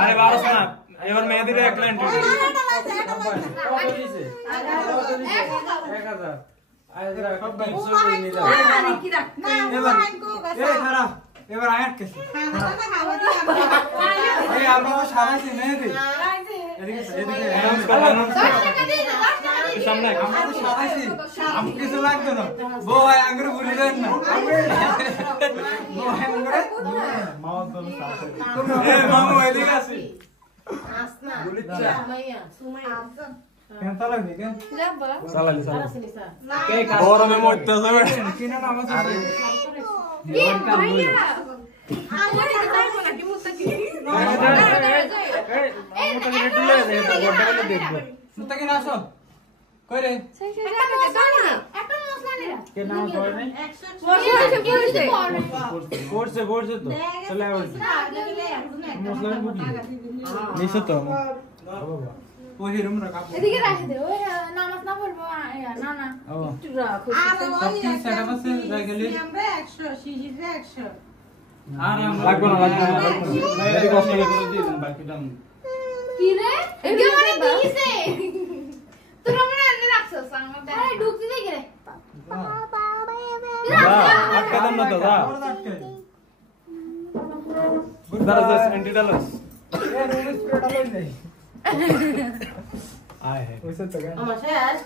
আরে 1200 না এবার মেহেদির এক লাইন কত দিছে 1000 আইরা সব 200 নিয়ে যাও এই খারাপ এবার আয়াত কেসে এই আমরা সারাইছি মেহেদি এদিকে সামনে আমরা তো সারাইছি আম কিছু লাগবে না বউ ভাই আঙ্গুর ভুলে যান না বউ ভাই আঙ্গুরে মামা তো সাথে এ মামু এদিকে আসি আসনা বুলিচ্ছা সুমাইয়া কেন লাগবে কেন চালালি কে গরমে মরতেছে কিনা নাম আছে মুতাকিন আসো কই রে কে নাম ধরে নাই পড়ছে তো চলে আসছে মশলা বুঝলি নিছো তো বাবা ওই রুম রাখা এদিকে রাখে দে ওই নামাজ না পড়বো না না একটু রাখো আর ওই সেটআপ আছে জায়গালি আমরা 100 সিজিতে 100 আর লাগবে না মেহেদি কষ্ট করে দিয়ে দেন বাকি দাম কি রে এদিকে মানে দিছে তোরা মনে এনে রাখছস আমাদের আরে ঢুকতে দে রে আটকে দেন না তো দা দাঁড়া এন্টি ডালাস এ রুম স্প্রে ডালাই নাই আয় হে ওইসব তো আমার শেষ